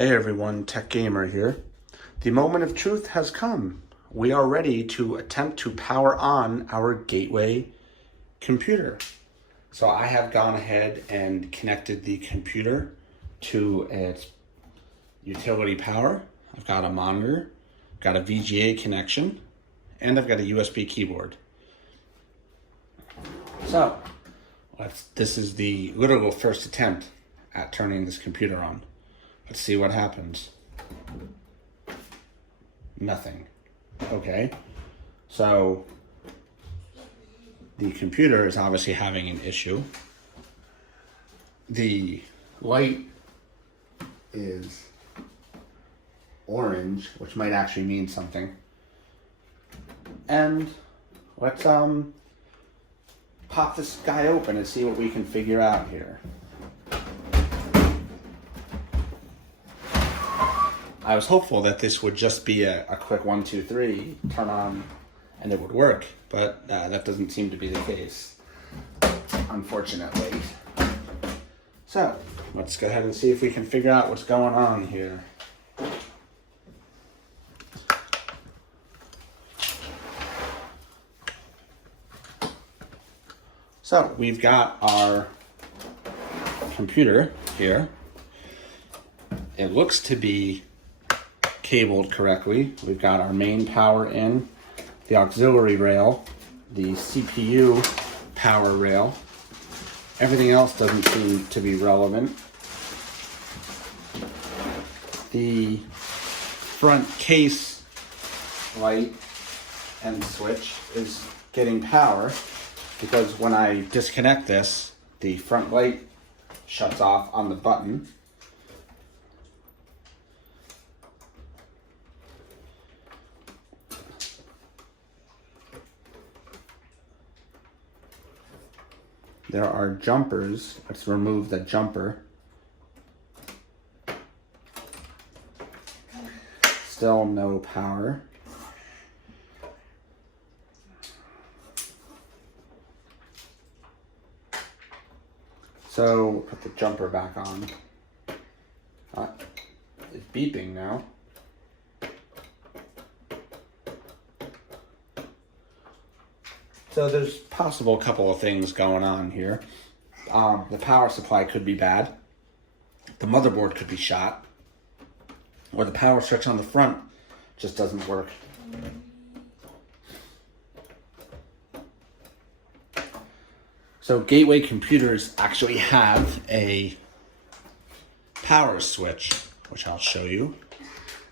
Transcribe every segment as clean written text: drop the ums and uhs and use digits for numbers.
Hey everyone, Tech Gamer here. The moment of truth has come. We are ready to attempt to power on our gateway computer. So I have gone ahead and connected the computer to its utility power. I've got a monitor, got a VGA connection, and I've got a USB keyboard. So this is the literal first attempt at turning this computer on. Let's see what happens. Nothing. Okay. So the computer is obviously having an issue. The light is orange, which might actually mean something. And let's pop this guy open and see what we can figure out here. I was hopeful that this would just be a quick 1, 2, 3, turn on, and it would work, but that doesn't seem to be the case, unfortunately. So, let's go ahead and see if we can figure out what's going on here. So, we've got our computer here. It looks to be cabled correctly. We've got our main power in, the auxiliary rail, the CPU power rail. Everything else doesn't seem to be relevant. The front case light and switch is getting power because when I disconnect this, the front light shuts off on the button. There are jumpers. Let's remove the jumper. Still no power. So put the jumper back on. It's beeping now. So there's possible couple of things going on here. The power supply could be bad. The motherboard could be shot. Or the power switch on the front just doesn't work. So gateway computers actually have a power switch, which I'll show you.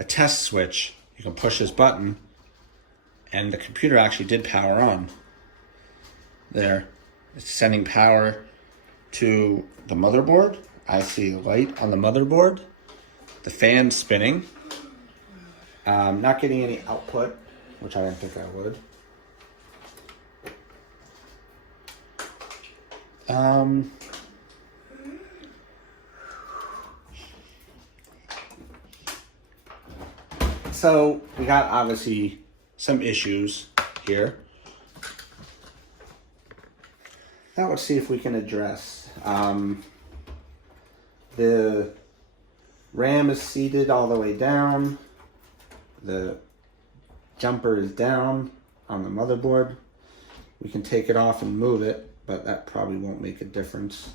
A test switch. You can push this button and the computer actually did power on. There, it's sending power to the motherboard. I see light on the motherboard. The fan's spinning. Not getting any output, which I didn't think I would. So we got obviously some issues here. Now let's see if we can address. The RAM is seated all the way down. The jumper is down on the motherboard. We can take it off and move it, but that probably won't make a difference.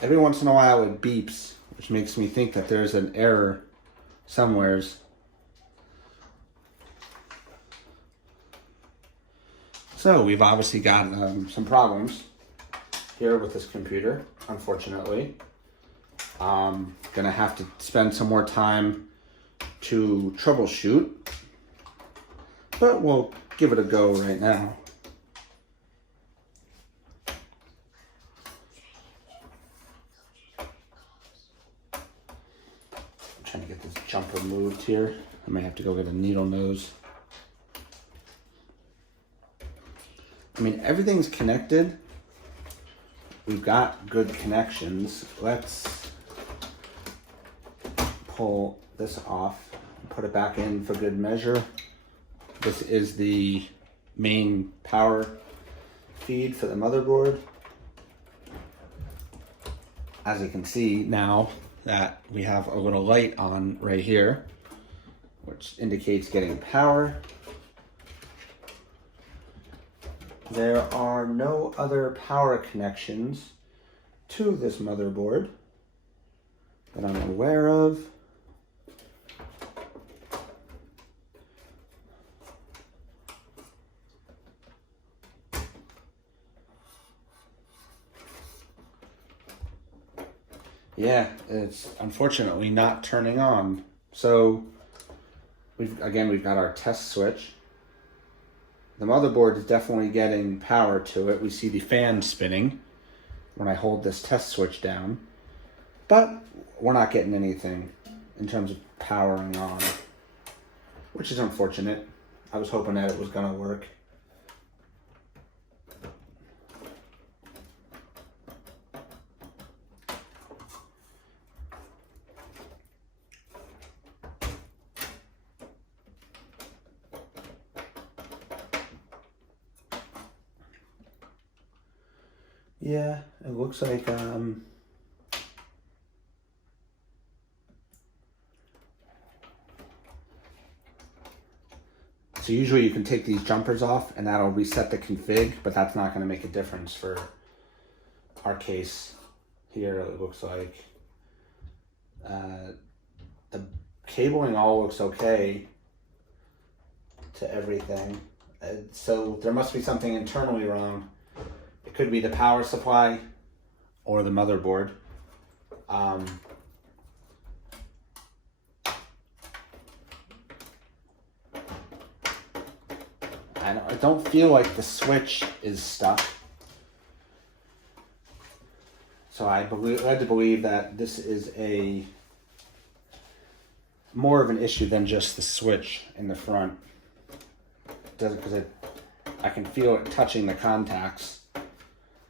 Every once in a while it beeps, which makes me think that there's an error somewheres. So we've obviously got some problems here with this computer, unfortunately. Gonna have to spend some more time to troubleshoot, but we'll give it a go right now. I'm trying to get this jumper moved here. I may have to go get a needle nose. I mean, everything's connected. We've got good connections. Let's pull this off and put it back in for good measure. This is the main power feed for the motherboard. As you can see now that we have a little light on right here, which indicates getting power. There are no other power connections to this motherboard that I'm aware of. Yeah, it's unfortunately not turning on. So we've got our test switch. The motherboard is definitely getting power to it. We see the fan spinning when I hold this test switch down, but we're not getting anything in terms of powering on, which is unfortunate. I was hoping that it was gonna work. Yeah, it looks like so usually you can take these jumpers off and that'll reset the config, but that's not going to make a difference for our case here. It looks like the cabling all looks okay to everything, so there must be something internally wrong. It could be the power supply or the motherboard. I don't feel like the switch is stuck. So I had to believe that this is more of an issue than just the switch in the front. Because I can feel it touching the contacts.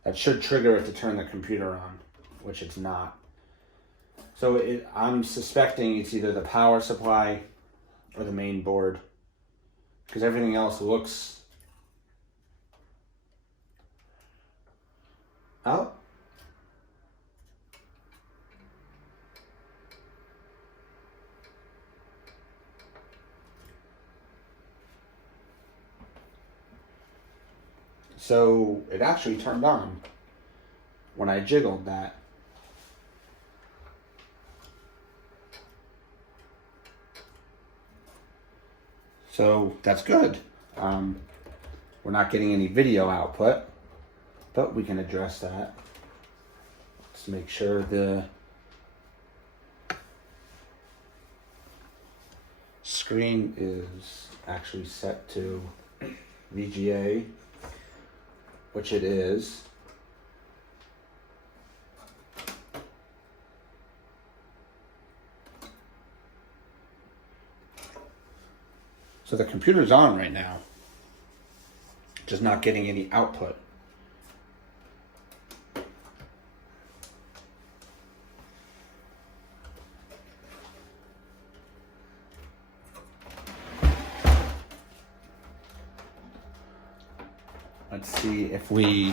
That should trigger it to turn the computer on, which it's not. So I'm suspecting it's either the power supply or the main board, because everything else looks... Oh. So it actually turned on when I jiggled that. So that's good. We're not getting any video output, but we can address that. Let's make sure the screen is actually set to VGA, which it is. So the computer's on right now, just not getting any output. Let's see if we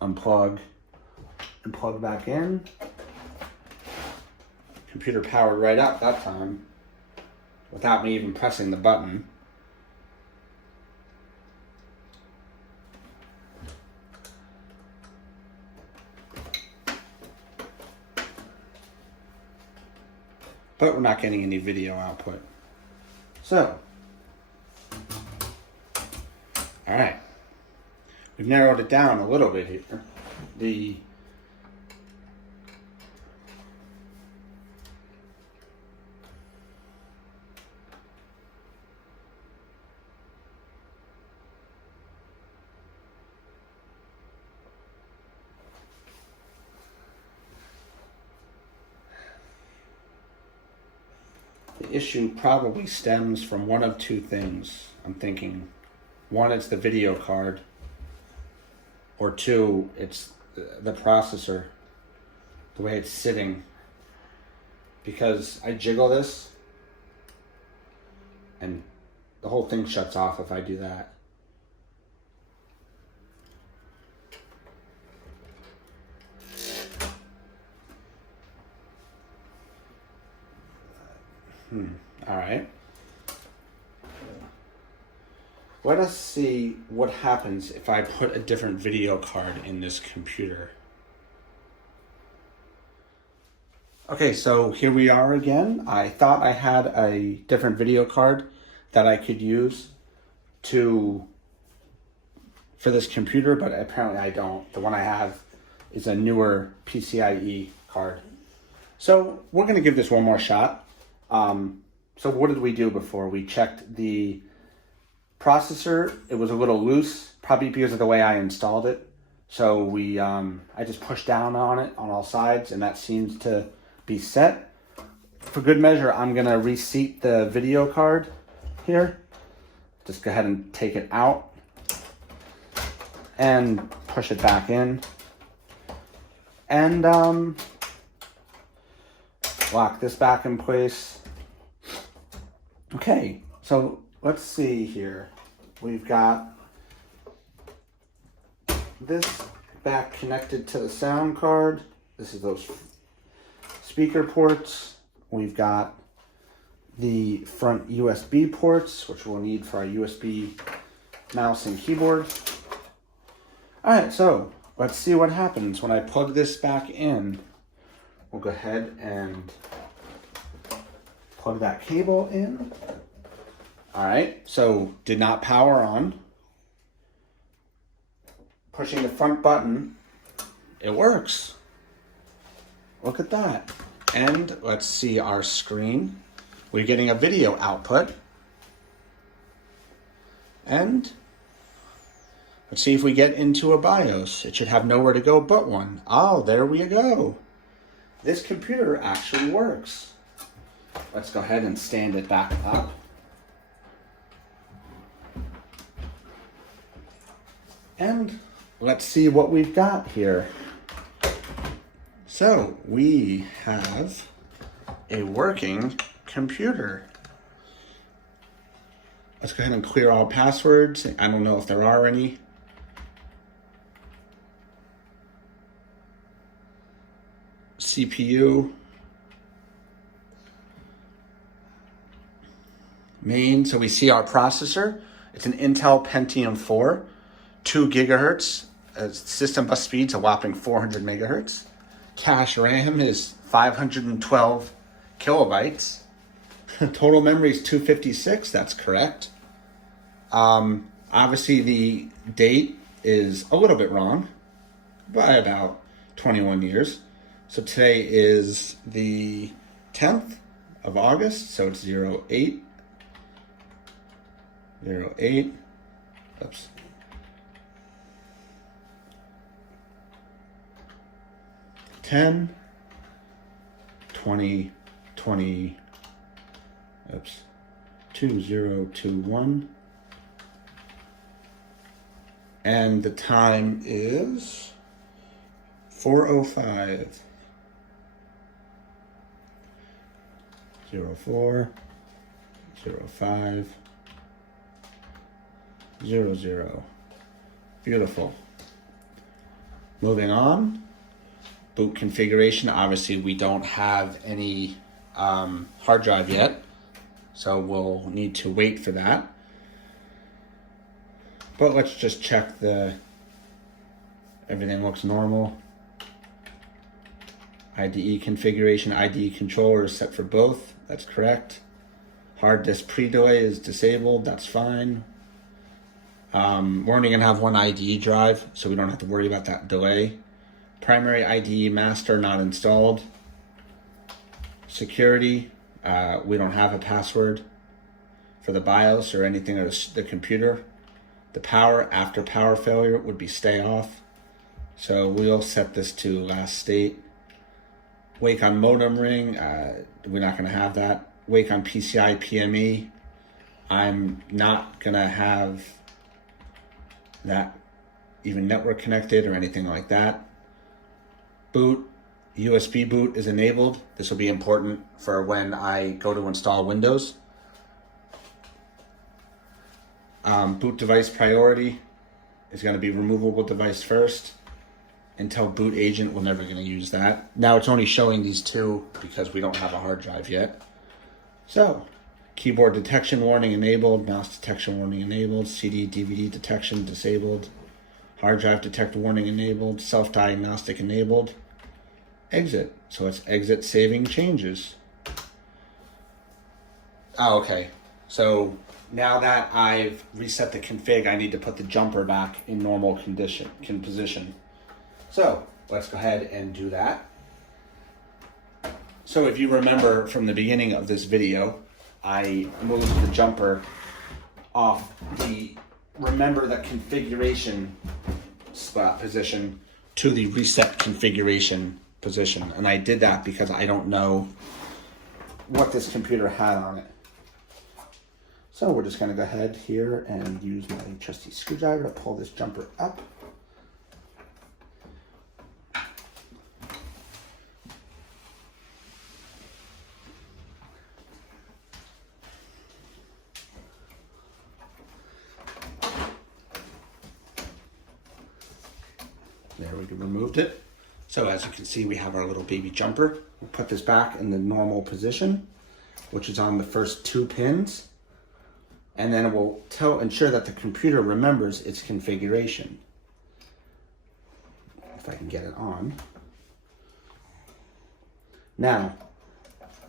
unplug and plug back in. Computer powered right up that time without me even pressing the button. But we're not getting any video output. So, all right. We've narrowed it down a little bit here. The issue probably stems from one of two things, I'm thinking. One, it's the video card, or two, it's the processor, the way it's sitting. Because I jiggle this, and the whole thing shuts off if I do that. All right. Let us see what happens if I put a different video card in this computer. Okay, so here we are again. I thought I had a different video card that I could use for this computer, but apparently I don't. The one I have is a newer PCIe card. So we're going to give this one more shot. So what did we do before? We checked the processor. It was a little loose, probably because of the way I installed it. So I just pushed down on it on all sides, and that seems to be set. For good measure, I'm gonna reseat the video card here. Just go ahead and take it out and push it back in, and lock this back in place. Okay, so let's see here. We've got this back connected to the sound card. This is those speaker ports. We've got the front USB ports, which we'll need for our USB mouse and keyboard. All right, so let's see what happens when I plug this back in. We'll go ahead and plug that cable in. All right, so did not power on. Pushing the front button, it works. Look at that. And let's see our screen. We're getting a video output. And let's see if we get into a BIOS. It should have nowhere to go but one. Oh, there we go. This computer actually works. Let's go ahead and stand it back up. And let's see what we've got here. So we have a working computer. Let's go ahead and clear all passwords. I don't know if there are any. CPU. Main, so we see our processor. It's an Intel Pentium 4, 2 gigahertz. System bus speed's a whopping 400 megahertz. Cache RAM is 512 kilobytes. Total memory is 256, that's correct. Obviously the date is a little bit wrong by about 21 years. So today is the 10th of August, so it's 08. 08. Oops. Ten 2020. Oops. 2021. And the time is 4:05. 04 05 00. Beautiful. Moving on. Boot configuration. Obviously, we don't have any hard drive yet, so we'll need to wait for that. But let's just check everything looks normal. IDE configuration. IDE controller is set for both. That's correct. Hard disk pre-delay is disabled. That's fine. We're only going to have one IDE drive, so we don't have to worry about that delay. Primary IDE master not installed. Security, we don't have a password for the BIOS or anything of the computer. The power, after power failure, would be stay off. So we'll set this to last state. Wake on modem ring, we're not going to have that. Wake on PCI PME, I'm not going to have that even network connected or anything like that. Boot, USB boot is enabled. This will be important for when I go to install Windows. Boot device priority is going to be removable device first. Intel boot agent, we're never going to use that. Now it's only showing these two because we don't have a hard drive yet. So, keyboard detection warning enabled, mouse detection warning enabled, CD, DVD detection disabled, hard drive detect warning enabled, self-diagnostic enabled, exit. So it's exit saving changes. Oh, okay. So now that I've reset the config, I need to put the jumper back in normal position. So let's go ahead and do that. So if you remember from the beginning of this video, I moved the jumper off the remember the configuration spot position to the reset configuration position. And I did that because I don't know what this computer had on it. So we're just gonna go ahead here and use my trusty screwdriver to pull this jumper up. There, we removed it. So as you can see, we have our little baby jumper. We'll put this back in the normal position, which is on the first 2 pins. And then it will ensure that the computer remembers its configuration. If I can get it on. Now,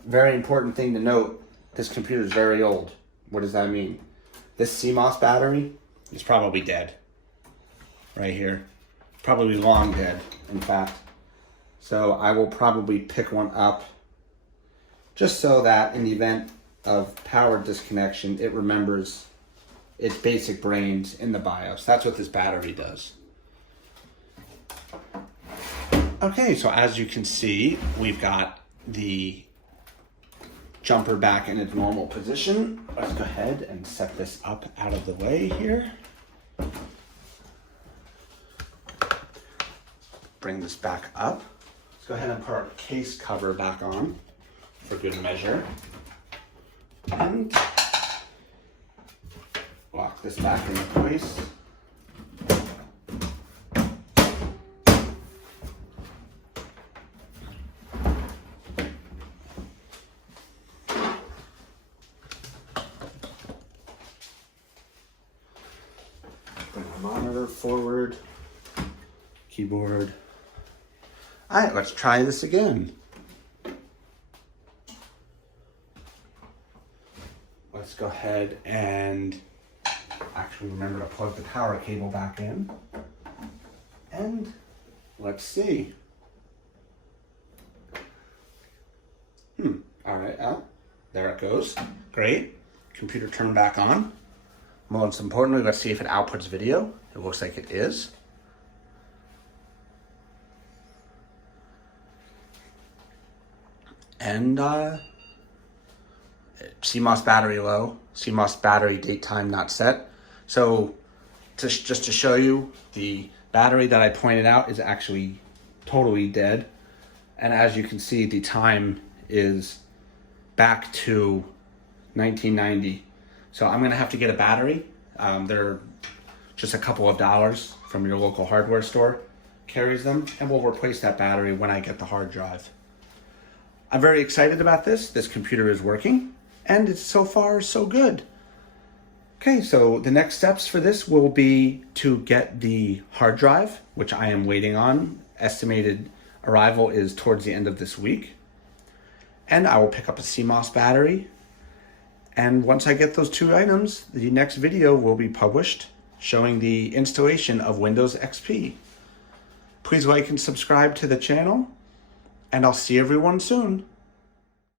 very important thing to note, this computer is very old. What does that mean? This CMOS battery is probably dead. Right here. Probably long dead, in fact. So I will probably pick one up just so that in the event of power disconnection, it remembers its basic brains in the BIOS. That's what this battery does. Okay, so as you can see, we've got the jumper back in its normal position. Let's go ahead and set this up out of the way here. Bring this back up. Let's go ahead and put our case cover back on for good measure. And lock this back into place. Bring our monitor forward, keyboard. All right, let's try this again. Let's go ahead and actually remember to plug the power cable back in. And let's see. All right, there it goes. Great. Computer turned back on. Most importantly, let's see if it outputs video. It looks like it is. And CMOS battery low, CMOS battery date time not set. So just to show you, the battery that I pointed out is actually totally dead. And as you can see, the time is back to 1990. So I'm gonna have to get a battery. They're just a couple of dollars from your local hardware store, carries them, and we'll replace that battery when I get the hard drive. I'm very excited about this. This computer is working, and it's so far so good. Okay, so the next steps for this will be to get the hard drive, which I am waiting on. Estimated arrival is towards the end of this week. And I will pick up a CMOS battery. And once I get those 2 items, the next video will be published showing the installation of Windows XP. Please like and subscribe to the channel, and I'll see everyone soon.